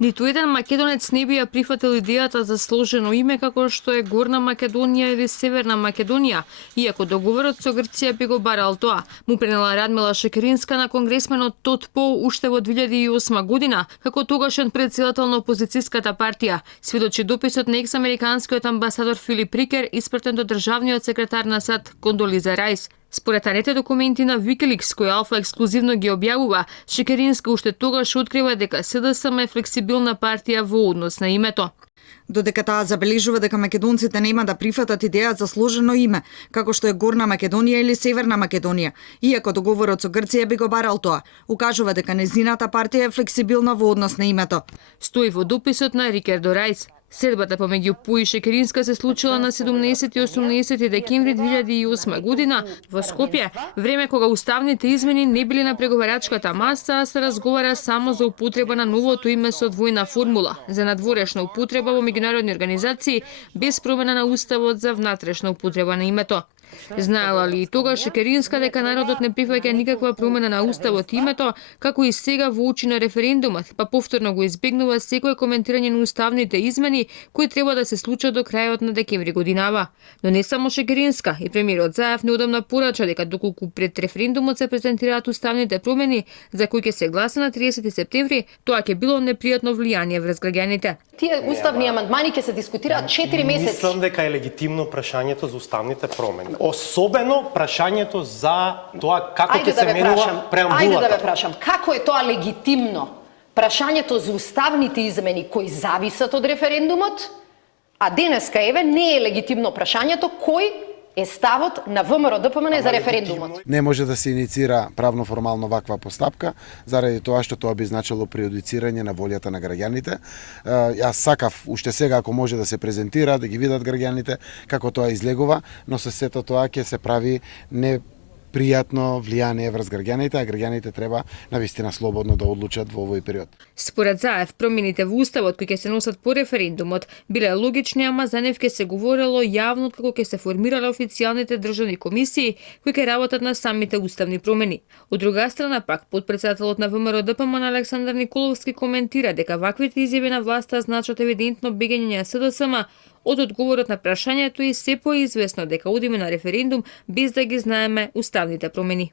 Ниту еден македонец не би ја прифатил идејата за сложено име како што е Горна Македонија или Северна Македонија, иако договорот со Грција би го барал тоа, му пренела Радмила Шекеринска на конгресменот Тот По уште во 2008 година, како тогашен председател на опозицијската партија, сведочи дописот на екс-американскиот амбасадор Филип Рикер испратен до државниот секретар на САД Кондолиза Рајс. Според таните документи на Wikileaks, кој Алфа ексклузивно ги објавува, Шекеринска уште тогаш открива дека СДСМ е флексибилна партија во однос на името. Додека таа забележува дека македонците нема да прифатат идеја за сложено име, како што е Горна Македонија или Северна Македонија, иако договорот со Грција би го барал тоа, укажува дека незината партија е флексибилна во однос на името. Стои во дописот на Рикердо Рајс. Седбата помеѓу По и Шекеринска се случила на 17 и 18 декември 2008 година во Скопје, време кога уставните измени не били на преговарачката маса, а се разговара само за употреба на новото име со двојна формула, за надворешна употреба во меѓународни организации, без промена на уставот за внатрешна употреба на името. Знаела ли и тогаш Шекеринска дека народот не прифаќа никаква промена на уставот и името, како и сега во очи на референдумот, па повторно го избегнува секое коментирање на уставните измени кои треба да се случат до крајот на декември годинава. Но не само Шекеринска, и премиерот Заев неудамна порача дека доколку пред референдумот се презентираат уставните промени за кои ќе се гласа на 30 септември, тоа ќе било непријатно влијание врз граѓаните. Тие уставни амандмани ќе се дискутираат 4 месеци. Мислам дека е легитимно прашањето за уставните промени. Особено прашањето за тоа како ќе се менува преамбулата. Ајде да ве прашам, како е тоа легитимно? Прашањето за уставните измени кои зависат од референдумот, а денеска еве не е легитимно прашањето кој е ставот на ВМРО-ДПМН за референдумот. Не може да се иницира правно формално ваква постапка, заради тоа што тоа би значило прејудицирање на волјата на граѓаните. Јас сакав уште сега ако може да се презентира, да ги видат граѓаните како тоа излегува, но со сето тоа ќе се прави непријатно влијание врз граѓаните, а граѓаните треба навистина слободно да одлучат во овој период. Според Заев, промените во уставот кои ќе се носат по референдумот биле логични, ама за нив ќе се говорело јавно како ќе се формирале официјалните државни комисии кои ќе работат на самите уставни промени. Од друга страна пак, подпредседателот на ВМРО-ДПМН Александар Николовски коментира дека ваквите изјави на власта значат евидентно бегање на СДСМ од одговорот на прашањето и се поизвестно дека одиме на референдум без да ги знаеме уставните промени.